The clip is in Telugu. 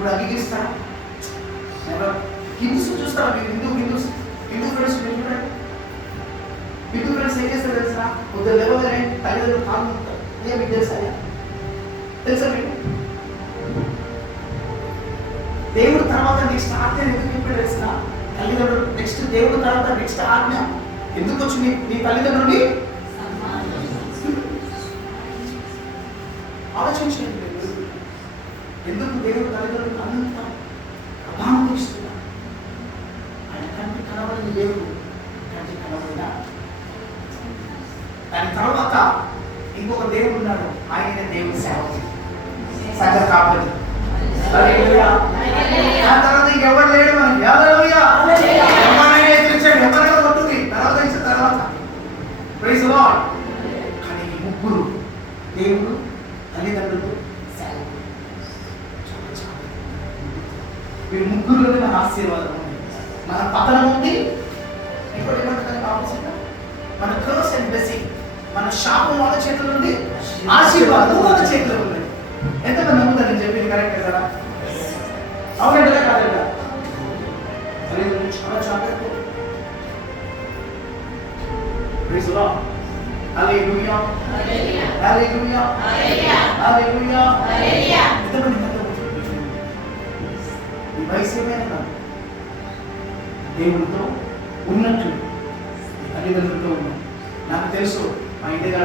ఇప్పుడు అంగీకరిస్తారా? హిందూస్ చూస్తారా? మీరు హిందూ ఫ్రెండ్స్ చూడండి. హిందూ ఫ్రెండ్స్ ఏం చేస్తారు తెలుసా? కొద్దిగా లేవగానే తల్లిదండ్రులు కాలు ఉంటారు. మీకు తెలుసా మీకు? దేవుడు తర్వాత నెక్స్ట్ ఆజ్ఞ ఎందుకు చెప్పాడు తెలుసా? తల్లిదండ్రులు నెక్స్ట్ దేవుడు తర్వాత నెక్స్ట్ ఆజ్ఞ ఎందుకు వచ్చింది? నీ తల్లిదండ్రులని ఆలోచించండి. ఎందుకు దేవుడు తల్లిదండ్రులకు అంత ప్రభావం ఇస్తున్నాడు? ఆయన కంటి కనబడిన దేవుడు, కంటి కనబడిన దాని తర్వాత ఇంకొక దేవుడు ఉన్నాడు. ఆయన దేవుడి సేవకుడు, సంఘ కాపరి. దాని తర్వాత ఇంకెవరు లేడు మనకి. ఎవరైనా ఎదిరించండి, ఎవరైనా కొట్టుది తర్వాత ఇచ్చిన తర్వాత. Praise the Lord. కానీ ఈ ముగ్గురు దేవుడు, తల్లిదండ్రులు, సేవకుడు, వీరు ముగ్గురులోనే మన ఆశీర్వాదం ఉంది, మన పతనం ఉంది. ఇంకోటి ఏమంటుందని ఆలోచన, మన కర్స్ అండ్ బ్లెస్సింగ్, మన శాపం వాళ్ళ చేతుల్లో ఉంది, ఆశీర్వాదం వాళ్ళ చేతిలో ఉంది. ఎంతమంది నమ్ముతారని చెప్పింది కరెక్ట్ కదా? అవునంటారా కాదంటా? చాలా జాగ్రత్త. Praise the lord. Hallelujah, hallelujah, hallelujah, hallelujah. ఈ వయసు ఏమైనా కాదు, దేవుడితో ఉన్నట్టు తల్లిదండ్రులతో ఉన్నాం. నాకు తెలుసు మా ఇంటి దగ్గర